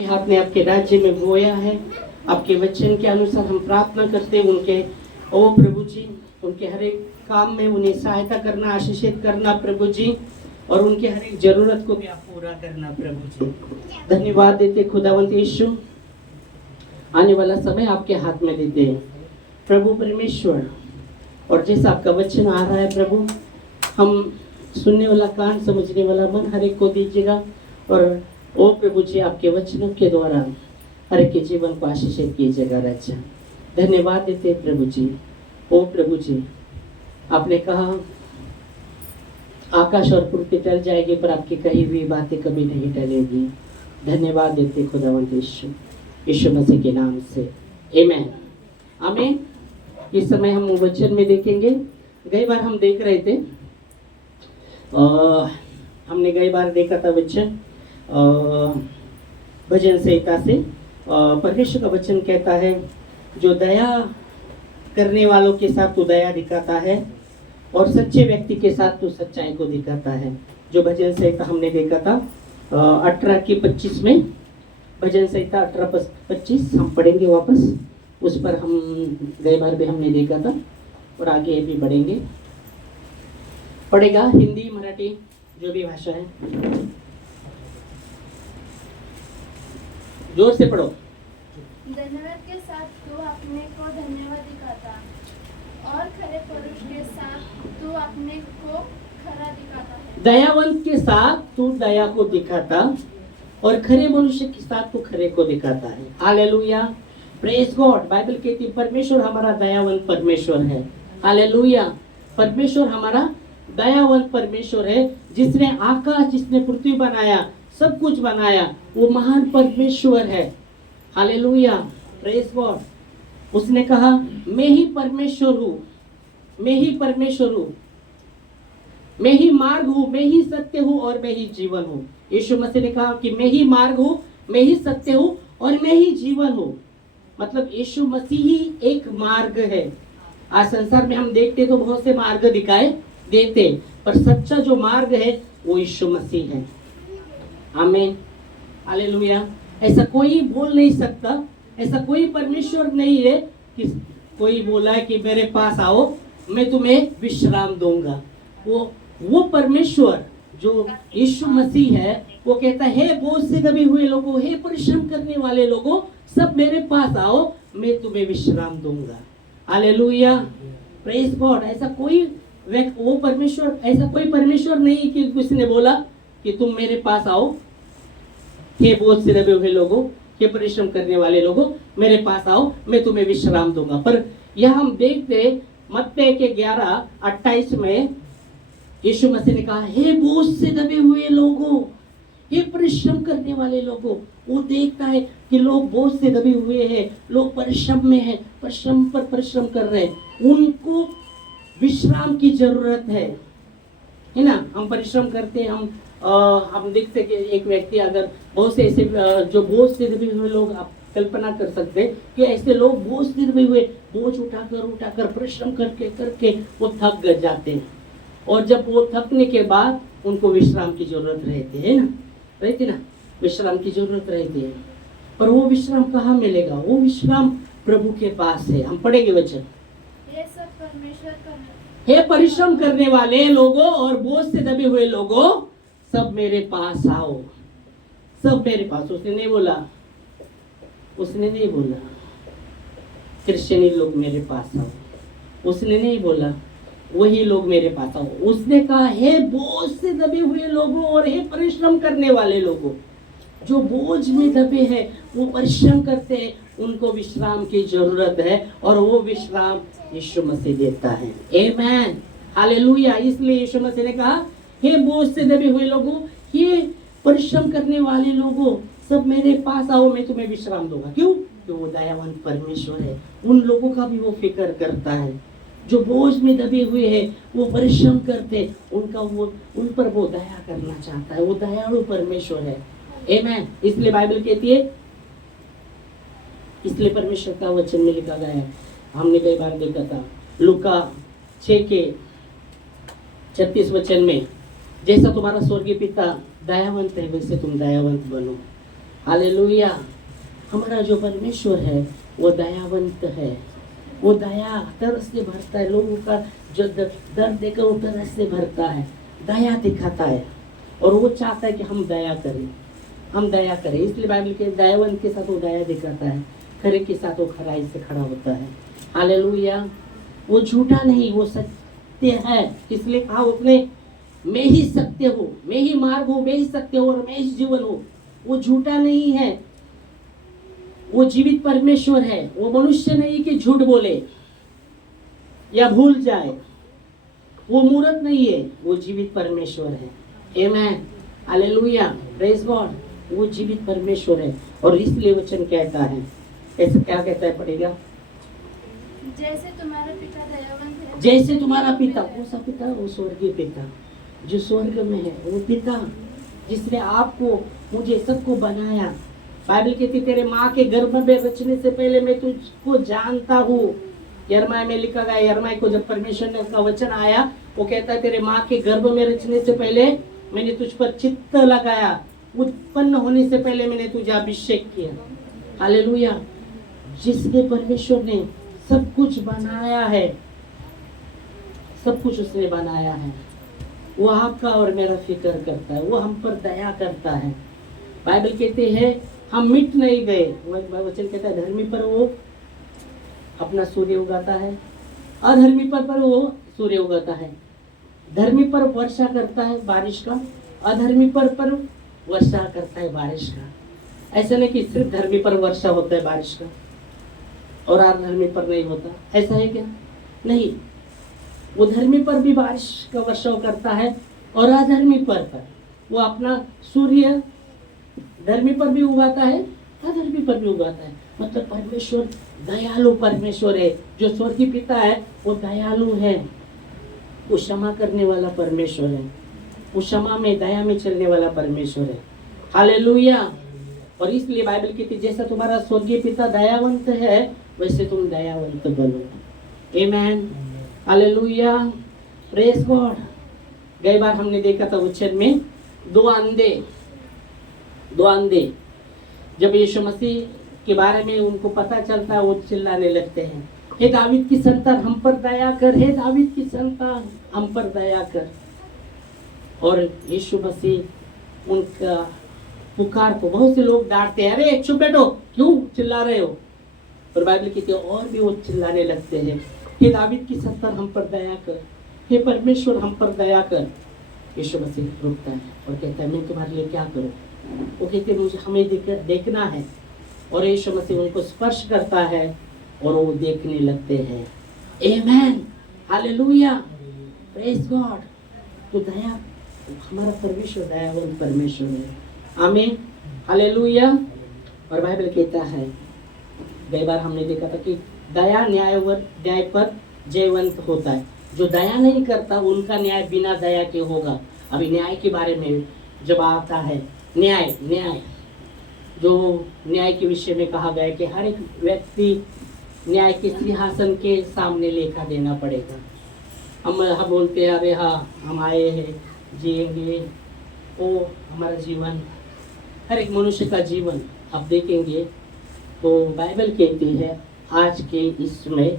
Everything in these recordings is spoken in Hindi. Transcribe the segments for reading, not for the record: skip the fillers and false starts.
आपने आपके राज्य में बोया है। आपके वचन के अनुसार हम प्रार्थना करते हैं उनके ओ प्रभु जी, उनके हर एक काम में उन्हें सहायता करना, आशीषित करना प्रभु जी, और उनके हर एक जरूरत को भी आप पूरा करना प्रभु जी। धन्यवाद देते खुदावंत यीशु, आने वाला समय आपके हाथ में देते हैं प्रभु परमेश्वर। और जैसा आपका वचन आ रहा है प्रभु, हम सुनने वाला कान, समझने वाला मन हर एक को दीजिएगा। और ओ प्रभु जी, आपके वचनों के द्वारा हर एक के जीवन को आशीषित कीजिएगा राजा। धन्यवाद देते प्रभु जी। ओ प्रभु जी, आपने कहा आकाश और पृथ्वी टल जाएगी पर आपकी कही हुई बातें कभी नहीं टलेगी। धन्यवाद देते खुदावंत यीशु, यीशु मसीह के नाम से आमीन आमीन। इस समय हम वचन में देखेंगे। गई बार हम देख रहे थे, हमने गई बार देखा था वचन भजन संहिता से। परमेश्वर का वचन कहता है, जो दया करने वालों के साथ तू दया दिखाता है और सच्चे व्यक्ति के साथ तू सच्चाई को दिखाता है। जो भजन संहिता हमने देखा था 18 की 25 में, भजन संहिता 18-25 हम पढ़ेंगे वापस। उस पर हम गई बार भी हमने देखा था और आगे भी बढ़ेंगे। पढ़ेगा हिंदी मराठी जो भी भाषा है, जोर से पढ़ो। धन्यवाद के साथ तू अपने को धन्यवाद दिखाता और खरे पुरुष के साथ तू अपने को खरा दिखाता है। दयावंत के साथ तू दया को दिखाता और खरे मनुष्य के साथ तू खरे को दिखाता है। Hallelujah, praise God. बाइबल कहती है परमेश्वर हमारा दयावंत परमेश्वर है। हालेलुया, परमेश्वर हमारा दयावंत परमेश्वर है। जिसने आकाश, जिसने पृथ्वी बनाया, सब कुछ बनाया, वो महान परमेश्वर है। Hallelujah, praise God. उसने कहा मैं ही परमेश्वर हूँ, मैं ही परमेश्वर हूँ, मैं ही मार्ग हूँ, मैं ही सत्य हूँ और मैं ही जीवन हूँ। यीशु मसीह ने कहा कि मैं ही मार्ग हूँ, मैं ही सत्य हूँ और मैं ही जीवन हूँ। मतलब यीशु मसीह ही एक मार्ग है। आज संसार में हम देखते तो बहुत से मार्ग दिखाए देते, पर सच्चा जो मार्ग है वो यीशु मसीह है। आमीन, हालेलुया। ऐसा कोई बोल नहीं सकता, ऐसा कोई परमेश्वर नहीं है कि कोई बोला है कि मेरे पास आओ मैं तुम्हें विश्राम दूंगा। वो परमेश्वर जो यीशु मसीह है, वो कहता है हे बोझ से दबे हुए लोगों, हे परिश्रम करने वाले लोगों, सब मेरे पास आओ मैं तुम्हें विश्राम दूंगा। Hallelujah, praise God. ऐसा कोई वो परमेश्वर, ऐसा कोई परमेश्वर नहीं कि किसी ने बोला कि तुम मेरे पास आओ हे बोझ से दबे हुए लोगों, हे परिश्रम करने वाले लोगों, मेरे पास आओ मैं तुम्हें विश्राम दूंगा। पर यह हम देखते मत्ती के 11:28 में यीशु मसीह ने कहा हे बोझ से दबे हुए लोगों, हे परिश्रम करने वाले लोगों। वो देखता है कि लोग बोझ से दबे हुए हैं, लोग परिश्रम में हैं, परिश्रम पर परिश्रम कर रहे हैं, उनको विश्राम की जरूरत है ना। हम परिश्रम करते हैं, हम देखते कि एक व्यक्ति अगर बहुत से ऐसे जो बोझ से दबे हुए लोग, आप कल्पना कर सकते हैं कि ऐसे लोग बोझ से दबे हुए, बोझ उठाकर परिश्रम करके करके वो थक जाते हैं। और जब वो थकने के बाद उनको विश्राम की जरूरत रहती है ना, विश्राम की जरूरत रहती है। पर वो विश्राम कहाँ मिलेगा? वो विश्राम प्रभु के पास है। हम पढ़ेंगे वचन, हे परिश्रम करने वाले लोगों और बोझ से दबे हुए लोगों, सब मेरे पास आओ, सब मेरे पास। उसने नहीं बोला क्रिश्चियनी लोग मेरे पास आओ, उसने नहीं बोला वही लोग मेरे पास आओ। उसने कहा हे बोझ से दबे हुए लोगों और हे परिश्रम करने वाले लोगों। जो बोझ में दबे हैं, वो परिश्रम करते हैं, उनको विश्राम की जरूरत है और वो विश्राम यीशु मसीह देता है। आमीन, हालेलुया। इसलिए यीशु मसीह ने कहा हे बोझ से दबे हुए लोगों, हे परिश्रम करने वाले लोगों, सब मेरे पास आओ मैं तुम्हें विश्राम दूंगा। क्यों? तो वो दयावान परमेश्वर है, उन लोगों का भी वो फिक्र करता है जो बोझ में दबे हुए हैं, वो परिश्रम करते, उन पर वो दया करना चाहता है। वो दयालु परमेश्वर है। आमीन। इसलिए बाइबल कहती है, इसलिए परमेश्वर का वचन में लिखा गया है, हमने कई बार देखा था लूका 6:36 वचन में, जैसा तुम्हारा स्वर्गीय पिता दयावंत है वैसे तुम दयावंत बनो। हालेलुया। हमारा जो परमेश्वर है वो दयावंत है, वो दया तरस से भरता है, लोगों का जो दर्द देकर वो तरस से भरता है, दया दिखाता है और वो चाहता है कि हम दया करें, हम दया करें। इसलिए बाइबल के दयावंत के साथ वो दया दिखाता है, खरे के साथ वो खराई से खड़ा होता है। हालेलुया। वो झूठा नहीं, वो सत्य है। इसलिए कहा उसने, मैं ही सत्य हूँ, मैं ही मार्ग हूँ, मैं ही सत्य हूँ और मैं ही जीवन हूँ। वो झूठा नहीं है, वो जीवित परमेश्वर है। वो मनुष्य नहीं कि झूठ बोले या भूल जाए, वो मूर्त नहीं है, वो जीवित परमेश्वर है। आमेन, हालेलुया, प्रेज गॉड। वो जीवित परमेश्वर है और इसलिए वचन कहता है, ऐसे क्या कहता है, पढ़ेगा, जैसे तुम्हारा पिता दयावंत है, जैसे तुम्हारा पिता। कौन सा पिता? वो स्वर्गीय पिता जो स्वर्ग में है, वो पिता जिसने आपको, मुझे, सबको बनाया। बाइबल कहती तेरे माँ के गर्भ में रचने से पहले मैं तुझको जानता हूँ। यिर्मयाह में लिखा गया, यिर्मयाह को जब परमेश्वर ने उसका वचन आया, वो कहता है तेरे माँ के गर्भ में रचने से पहले मैंने तुझ पर चित्त लगाया, उत्पन्न होने से पहले मैंने तुझे अभिषेक किया। हालेलुया। जिसने परमेश्वर ने सब कुछ बनाया है, सब कुछ उसने बनाया है, वो आपका और मेरा फिक्र करता है, वो हम पर दया करता है। बाइबल कहते हैं हम मिट नहीं गए। वचन कहता है धर्मी पर वो अपना सूर्य उगाता है, अधर्मी पर वो सूर्य उगाता है। धर्मी पर वर्षा करता है बारिश का, अधर्मी पर वर्षा करता है बारिश का। ऐसा नहीं कि सिर्फ धर्मी पर वर्षा होता है बारिश का और अधर्मी पर नहीं होता, ऐसा है क्या? नहीं, वो धर्मी पर भी बारिश का वर्षाव करता है और अधर्मी पर वो अपना सूर्य धर्मी पर भी उगाता है, अधर्मी पर भी उगाता है। मतलब परमेश्वर दयालु परमेश्वर है। जो स्वर्गीय पिता है वो दयालु है, वो क्षमा करने वाला परमेश्वर है, वो क्षमा में, दया में चलने वाला परमेश्वर है। हालेलुया। और इसलिए बाइबल कहती है जैसा तुम्हारा स्वर्गीय पिता दयावंत है वैसे तुम दयावंत बनो। आमेन, हालेलुया, प्रेज गॉड। गई बार हमने देखा था वचन में दो अंधे जब यीशु मसीह के बारे में उनको पता चलता है वो चिल्लाने लगते हैं, हे दावीद की संतान हम पर दया कर, हे दावीद की संतान हम पर दया कर। और यीशु मसीह उनका पुकार को, बहुत से लोग डांटते हैं, अरे चुप बैठो, क्यों चिल्ला रहे हो? और बाइबल कहती है और भी वो चिल्लाने लगते हैं, हे दावीद की संतान हम पर दया कर, हे परमेश्वर हम पर दया कर। यीशु मसीह रुकता है और कहता है मैं तुम्हारे लिए क्या करूं? वो कहते हैं मुझे, हमें देखना है। और यीशु मसीह उनको स्पर्श करता है और वो देखने लगते हैं। आमेन, हालेलुया, प्रेज गॉड। तो दया, हमारा परमेश्वर दयावान परमेश्वर है। आमीन, हालेलुया। और बाइबल कहता है, कई बार हमने देखा था कि दया न्याय पर जयवंत होता है। जो दया नहीं करता उनका न्याय बिना दया के होगा। अभी न्याय के बारे में जब आता है, न्याय जो न्याय के विषय में कहा गया है कि हर एक व्यक्ति न्याय के सिंहासन के सामने लेखा देना पड़ेगा। हम बोलते हैं अरे हाँ हम आए हैं जिएंगे, वो हमारा जीवन, हर एक मनुष्य का जीवन आप देखेंगे तो बाइबल कहती है आज के इसमें,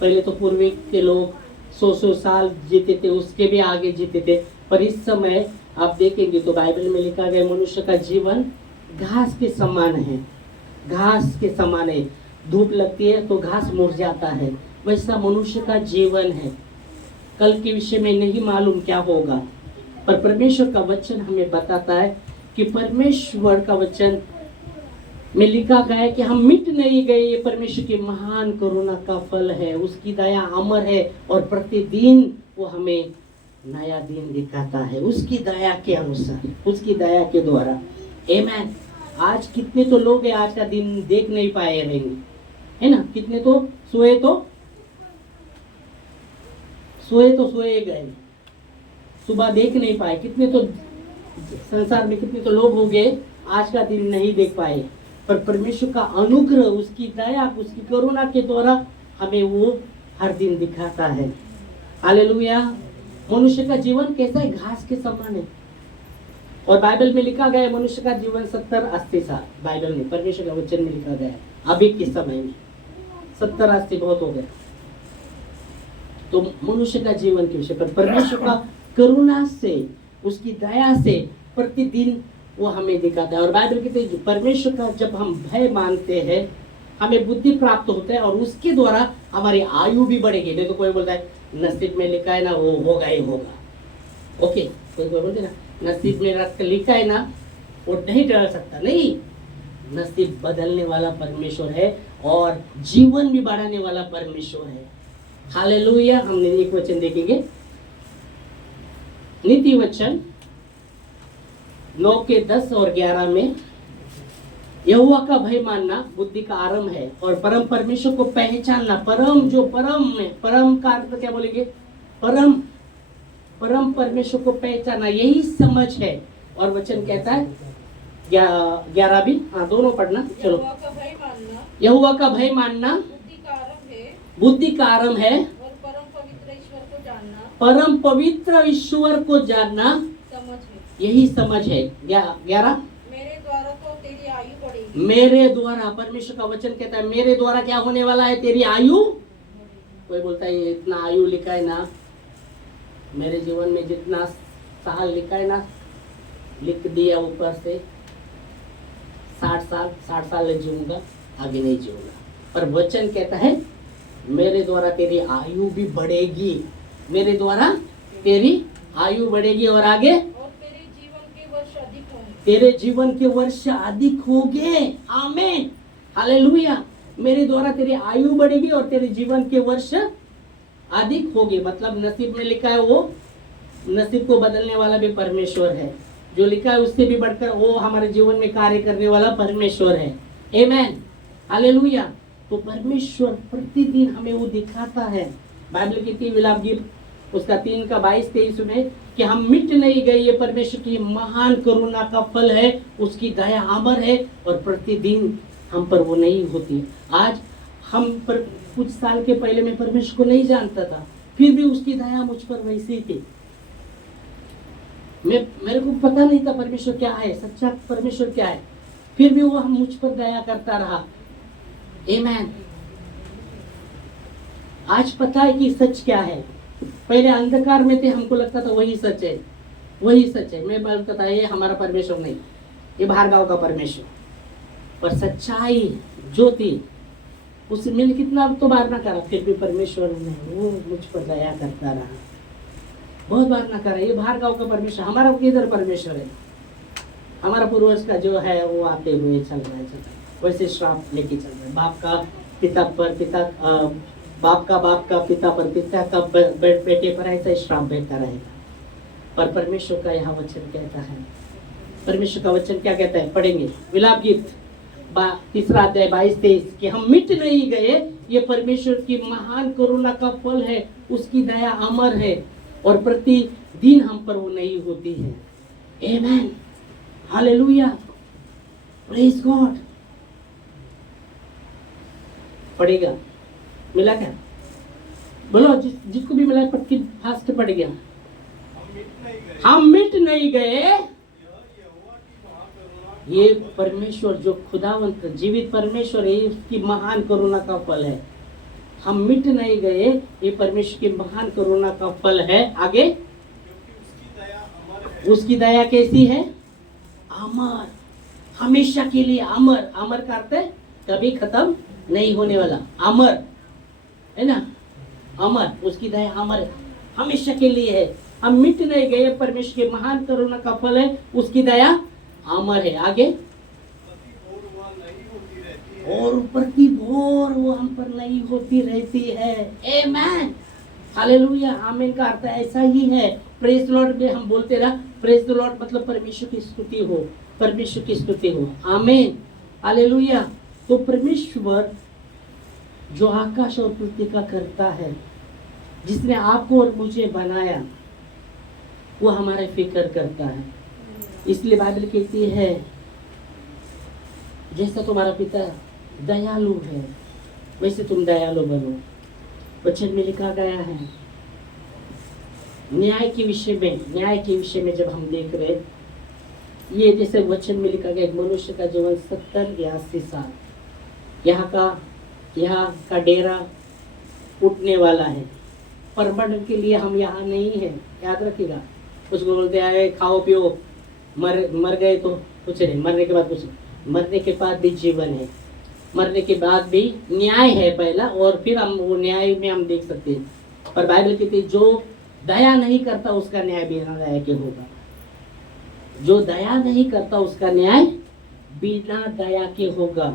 पहले तो पूर्वी के लोग 100 साल जीते थे, उसके भी आगे जीते थे, पर इस समय आप देखेंगे तो बाइबल में लिखा गया मनुष्य का जीवन घास के समान है, घास के समान है। धूप लगती है तो घास मुरझाता है, वैसा मनुष्य का जीवन है। कल के विषय में नहीं मालूम क्या होगा, पर परमेश्वर का वचन हमें बताता है कि परमेश्वर का वचन में लिखा गया है कि हम मिट नहीं गए, ये परमेश्वर की महान करुणा का फल है, उसकी दया अमर है और प्रतिदिन वो हमें नया दिन दिखाता है उसकी दया के अनुसार, उसकी दया के द्वारा। आमेन। आज कितने तो लोग हैं आज का दिन देख नहीं पाए रहेंगे, है ना? कितने तो सोए गए, सुबह देख नहीं पाए। कितने तो संसार में कितने तो लोग हो गए आज का दिन नहीं देख पाए, पर परमेश्वर का अनुग्रह, उसकी दया, उसकी करुणा के द्वारा हमें वो हर दिन दिखाता है। हालेलुया। मनुष्य का जीवन कैसा है? घास के समान है। और बाइबल में लिखा गया है मनुष्य का जीवन 70-80 साल, बाइबल में परमेश्वर के वचन में लिखा गया है। अभी के समय में 70-80 बहुत हो गया। तो मनुष्य का जीवन के विषय पर परमेश्वर का करुणा से, उसकी दया से प्रतिदिन वो हमें दिखाता है। और बाइबल कहते हैं परमेश्वर का जब हम भय मानते हैं हमें बुद्धि प्राप्त होता है और उसके द्वारा हमारी आयु भी बढ़ेगी। नहीं तो कोई बोलता है नसीब में लिखा है ना वो होगा ही होगा। ओके, कोई बोलते ना नसीब में लिखा है ना वो नहीं टल सकता। नहीं, नसीब बदलने वाला परमेश्वर है और जीवन भी बढ़ाने वाला परमेश्वर है। हालेलुया। हमने एक वचन देखेंगे, नीति वचन 9 के 10 और 11 में, यहोवा का भय मानना बुद्धि का आरंभ है और परम परमेश्वर को पहचानना। परम जो परम में, परम का अर्थ क्या बोलेंगे? परम, परम परमेश्वर को पहचानना, यही समझ है। और वचन कहता है 11 भी, हाँ दोनों पढ़ना। चलो, यहोवा का भय मानना बुद्धि का आरंभ है और परम पवित्र ईश्वर को जानना परम पवित्र ईश्वर को जानना समझ है। यही समझ है। 11, मेरे द्वारा तो तेरी आयु बढ़ेगी। मेरे द्वारा, परमेश्वर का वचन कहता है मेरे द्वारा क्या होने वाला है? तेरी आयु। कोई बोलता है इतना आयु लिखा है ना, मेरे जीवन में जितना साल लिखा है ना, लिख दिया ऊपर से 60 साल जीऊंगा, आगे नहीं जीऊंगा। पर वचन कहता है मेरे द्वारा तेरी आयु भी बढ़ेगी, मेरे द्वारा तेरी आयु बढ़ेगी और आगे और तेरे जीवन के वर्ष अधिक होंगे। तेरे जीवन के वर्ष अधिक होंगे। आमीन, हालेलुया। मेरे द्वारा तेरी आयु बढ़ेगी और तेरे जीवन के वर्ष अधिक होंगे। मतलब नसीब में लिखा है वो नसीब को बदलने वाला भी परमेश्वर है। जो लिखा है उससे भी बढ़कर वो हमारे जीवन में कार्य करने वाला परमेश्वर है। आमीन, हालेलुया। तो परमेश्वर प्रतिदिन हमें वो दिखाता है। बाइबल कहती है विलाप गीत उसका 3 का 22-23 में कि हम मिट नहीं गए, ये परमेश्वर की महान करुणा का फल है, उसकी दया अमर है और प्रतिदिन हम पर वो नहीं होती। आज हम पर कुछ साल के पहले मैं परमेश्वर को नहीं जानता था, फिर भी उसकी दया मुझ पर वैसी थी। मेरे को पता नहीं था परमेश्वर क्या है, सच्चा परमेश्वर क्या है, फिर भी वो हम मुझ पर दया करता रहा। आमीन। आज पता है कि सच क्या है। पहले अंधकार में थे, हमको लगता था वही सच है, वही सच है। मैं बोलता था ये हमारा परमेश्वर नहीं, ये बाहर गांव का परमेश्वर। पर सच्चाई जो थी उसे मैंने कितना तो बार ना करा, फिर भी परमेश्वर ने वो मुझ पर दया करता रहा। बहुत बार ना करा, ये बाहर गांव का परमेश्वर, हमारा किधर परमेश्वर है? हमारा पूर्वज का जो है वो आते हुए चल रहा है, वैसे श्राप लेके चल रहे हैं। बाप का पिता पर, बाप का पिता पर, पिता का बेटे पर ऐसा श्राप बैठता रहेगा। पर परमेश्वर का यहाँ वचन कहता है, परमेश्वर का वचन क्या कहता है? पढ़ेंगे विलाप गीत 3 अध्याय 22-23 कि हम मिट नहीं गए, ये परमेश्वर की महान करुणा का फल है, उसकी दया अमर है और प्रतिदिन हम पर वो नहीं होती है। आमीन, हालेलुया, प्रेज गॉड। पढ़ेगा, मिला क्या? बोलो, जिसको भी मिला पक्की फास्ट पड़ गया। हम मिट नहीं गए, ये परमेश्वर जो खुदावंत जीवित परमेश्वर है, उसकी महान करुणा का फल है। हम मिट नहीं गए, ये परमेश्वर की महान करुणा का फल है। आगे, उसकी दया कैसी है? अमर, हमेशा के लिए अमर। अमर का अर्थ है कभी खत्म नहीं होने वाला, अमर है ना, अमर। उसकी दया अमर है, हमेशा के लिए है। हम मिट नहीं गए, परमेश्वर के महान करुणा का फल है, उसकी दया अमर है। आगे, और प्रति भोर वो हम पर नहीं होती रहती है। आमीन, हालेलुया। आमीन का अर्थ ऐसा ही है। प्रेज द लॉर्ड में हम बोलते रहा, प्रेज द लॉर्ड मतलब परमेश्वर की स्तुति हो, परमेश्वर की स्तुति हो। आमीन, हालेलुया। तो परमेश्वर जो आकाश और पृथ्वी का करता है, जिसने आपको और मुझे बनाया, वो हमारे फिक्र करता है। इसलिए बाइबल कहती है जैसा तुम्हारा पिता दयालु है वैसे तुम दयालु बनो। वचन में लिखा गया है न्याय के विषय में जब हम देख रहे, ये जैसे वचन में लिखा गया, एक मनुष्य का जीवन 70 या 80 साल। यहाँ का डेरा उठने वाला है। परमानेंट के लिए हम यहाँ नहीं है, याद रखिएगा। उसको बोलते आए खाओ पियो, मर गए तो कुछ नहीं, मरने के बाद कुछ नहीं। मरने के बाद भी जीवन है, मरने के बाद भी न्याय है पहला, और फिर हम वो न्याय में हम देख सकते हैं। पर बाइबल कहती है जो दया नहीं करता उसका न्याय बिना दया के होगा। जो दया नहीं करता उसका न्याय बिना दया के होगा,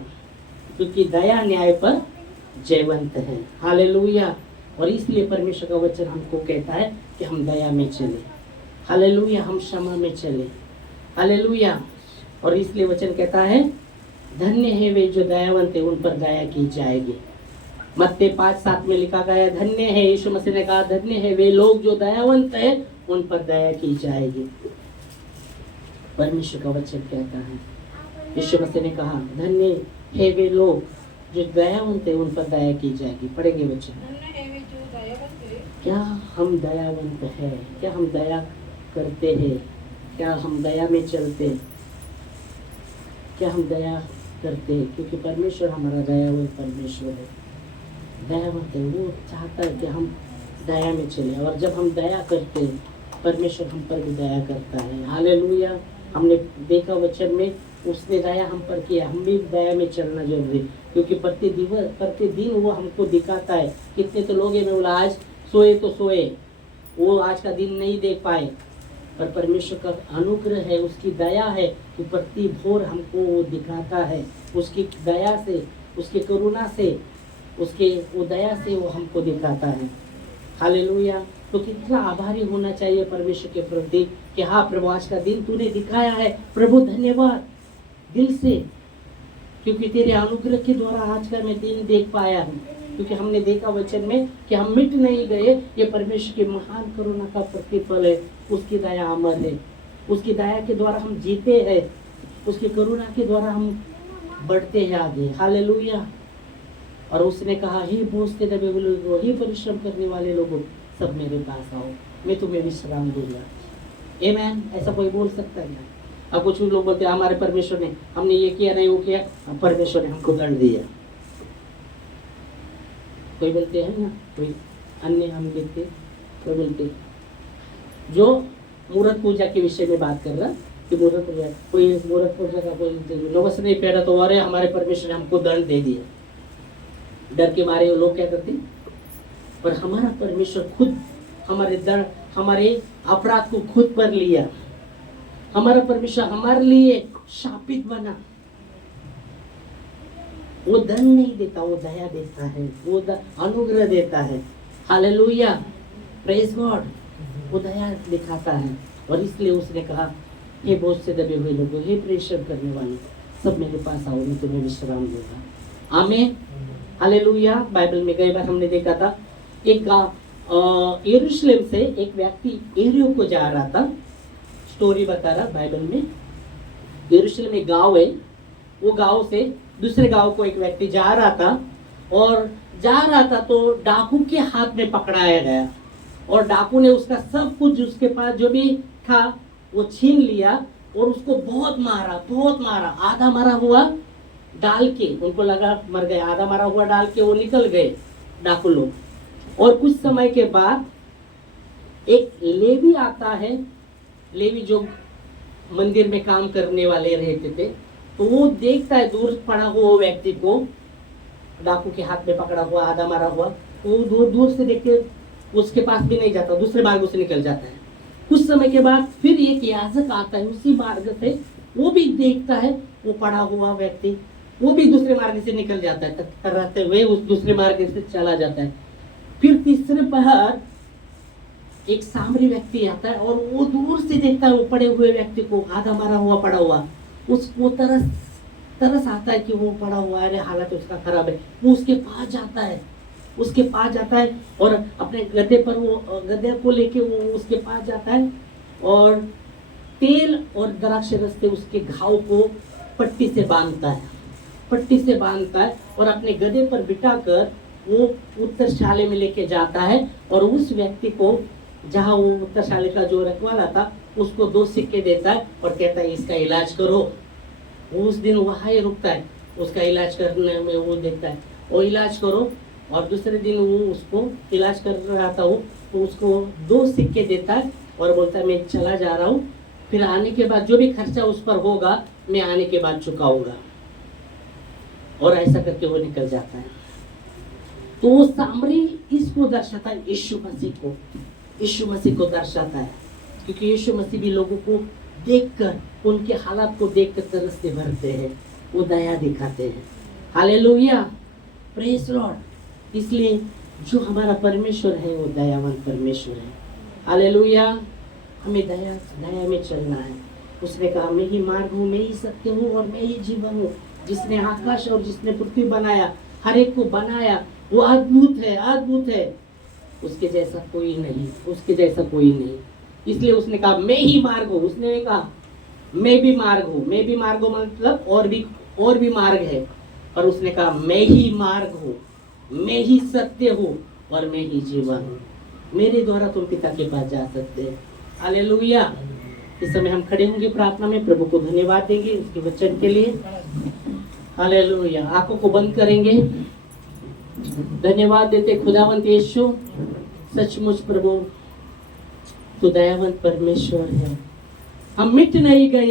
क्योंकि दया न्याय पर जयवंत है। हालेलुया। और इसलिए परमेश्वर का वचन हमको कहता है कि हम दया में चले। हालेलुया। हम क्षमा में चले। हालेलुया। और इसलिए वचन कहता है धन्य है वे जो दयावंत है, उन पर दया की जाएगी। मत्ती 5:7 में लिखा गया है, धन्य है, यीशु मसीह ने कहा धन्य है वे लोग जो दयावंत है, उन पर दया की जाएगी। परमेश्वर का वचन कहता है, यीशु मसीह ने कहा धन्य है वे लोग जो दयावंत है, उन पर दया की जाएगी। पढ़ेंगे वचन। धन्य है वे जो दयावंत है। क्या हम दयावंत है? क्या हम दया करते हैं? क्या हम दया में चलते हैं? क्या हम दया करते हैं? क्योंकि परमेश्वर हमारा दयावंत परमेश्वर है। दयावंत है, वो चाहता है कि हम दया में चले। और जब हम दया करते हैं, परमेश्वर हम पर भी दया करता है। हालेलुया। हमने देखा वचन में, उसने दया हम पर किया, हम भी दया में चलना जरूरी, क्योंकि प्रतिदिन वो हमको दिखाता है। कितने तो लोग हैं में बोला आज सोए तो सोए, वो आज का दिन नहीं देख पाए, पर परमेश्वर का अनुग्रह है, उसकी दया है कि प्रति भोर हमको वो दिखाता है। उसकी दया से, उसकी करुणा से, उसके वो दया से वो हमको दिखाता है। हालेलुया। तो कितना आभारी होना चाहिए परमेश्वर के प्रति कि हाँ प्रभु आज का दिन तूने दिखाया है, प्रभु धन्यवाद दिल से, क्योंकि तेरे अनुग्रह के द्वारा आज का मैं दिन देख पाया हूँ। क्योंकि हमने देखा वचन में कि हम मिट नहीं गए, ये परमेश्वर की महान करुणा का प्रतिफल है। उसकी दया अमर है, उसकी दया के द्वारा हम जीते हैं, उसकी करुणा के द्वारा हम बढ़ते हैं आगे। हालेलुया। और उसने कहा हे बोझ के दबे हुए लोगों, हे परिश्रम करने वाले लोगों, सब मेरे पास आओ, मैं तुम्हें विश्राम दूंगा। आमेन। ऐसा कोई बोल सकता है? अब कुछ लोग बोलते हैं हमारे परमेश्वर ने, हमने ये किया नहीं वो किया, परमेश्वर ने हमको दंड दिया। कोई बोलते हैं ना, कोई अन्य हम देखते, कोई बोलते जो मूर्त पूजा के विषय में बात कर रहा कि मूर्त पूजा, कोई मूर्त पूजा का कोई नवस नहीं पहना तो अरे हमारे परमेश्वर ने हमको दंड दे दिया। डर के मारे वो लोग क्या करते, पर हमारा परमेश्वर खुद हमारे अपराध को खुद पर लिया। हमारा परमेश्वर हमारे लिए शापित बना। वो दंड नहीं देता, वो दया देता है, वो अनुग्रह देता है। हालेलुया। Praise God. वो दया दिखाता है। और इसलिए उसने कहा हे बोझ से दबे हुए लोगों, हे परिश्रम करने वाले, सब मेरे पास आओ, मैं तुम्हें विश्राम दूंगा। आमीन। हालेलुया। बाइबल में कई बार हमने देखा था, एक यरूशलेम से एक व्यक्ति एरियो को जा रहा था। स्टोरी बता रहा बाइबल में। यरूशलेम एक गांव है, वो गांव से दूसरे गांव को एक व्यक्ति जा रहा था, और जा रहा था तो डाकू के हाथ में पकड़ाया गया, और डाकू ने उसका सब कुछ उसके पास जो भी था वो छीन लिया, और उसको बहुत मारा, आधा मरा हुआ डाल के, उनको लगा मर गए, आधा मरा हुआ डाल के वो निकल गए डाकू लोग। और कुछ समय के बाद एक लेवी आता है, लेवी जो मंदिर में काम करने वाले रहते थे, तो वो देखता है दूर पड़ा हुआ व्यक्ति को, डाकू के हाथ में पकड़ा हुआ, आधा मारा हुआ, तो वो दूर से देखते उसके पास भी नहीं जाता, दूसरे मार्ग से निकल जाता है। कुछ समय के बाद फिर एक याजक आता है उसी मार्ग से, वो भी देखता है वो पड़ा हुआ व्यक्ति, वो भी दूसरे मार्ग से निकल जाता है, टकराते हुए उस दूसरे मार्ग से चला जाता है। फिर तीसरे पहर एक सामरी व्यक्ति आता है, और वो दूर से देखता है वो पड़े हुए व्यक्ति को, आधा मारा हुआ पड़ा हुआ, उसको तरस आता है कि वो पड़ा हुआ है, हालत उसका खराब है। वो उसके पास जाता है, और अपने गधे पर वो गधे को लेके वो उसके पास जाता है, और तेल और द्राक्ष रस से उसके घाव को पट्टी से बांधता है, और अपने गधे पर बिठाकर वो उत्तरशाले में लेके जाता है, और उस व्यक्ति को जहाँ वो उत्तरशाले का जो रखवाला था उसको 2 सिक्के देता है और कहता है इसका इलाज करो। वो उस दिन वहाँ ही रुकता है, उसका इलाज करने में वो देखता है, वो इलाज करो। और दूसरे दिन वो उसको इलाज कर रहा था, वो तो उसको 2 सिक्के देता है और बोलता है मैं चला जा रहा हूँ, फिर आने के बाद जो भी खर्चा उस पर होगा मैं आने के बाद चुकाऊंगा। और ऐसा करके वो निकल जाता है। तो वो सामरी इसको दर्शाता है, यीशु मसीह को दर्शाता है, क्योंकि यीशु मसीह भी लोगों को देखकर, उनके हालात को देखकर तरस से भरते हैं, वो दया दिखाते हैं। Hallelujah, praise Lord. इसलिए जो हमारा परमेश्वर है वो दयावान परमेश्वर है। हालेलुया, हमें दया में चलना है। उसने कहा मैं ही मार्ग हूँ, मैं ही सत्य हूँ और मैं ही जीवन हूँ। जिसने आकाश और जिसने पृथ्वी बनाया, हर एक को बनाया, वो अद्भुत है। उसके जैसा कोई नहीं। इसलिए उसने कहा मैं ही मार्ग हूँ। उसने कहा मैं भी मार्ग हूँ मतलब और भी मार्ग है। और उसने कहा मैं ही मार्ग हूँ, मैं ही सत्य हूँ और मैं ही जीवन हूँ। मेरे द्वारा तुम पिता के पास जा सकते हैं। हालेलुया। इस समय हम खड़े होंगे प्रार्थना में, प्रभु को धन्यवाद देंगे उसके वचन के लिए। हालेलुया। आंखों को बंद करेंगे, धन्यवाद देते खुदावंत यीशु, सचमुच प्रभु तू दयावंत परमेश्वर है। हम मिट नहीं गए।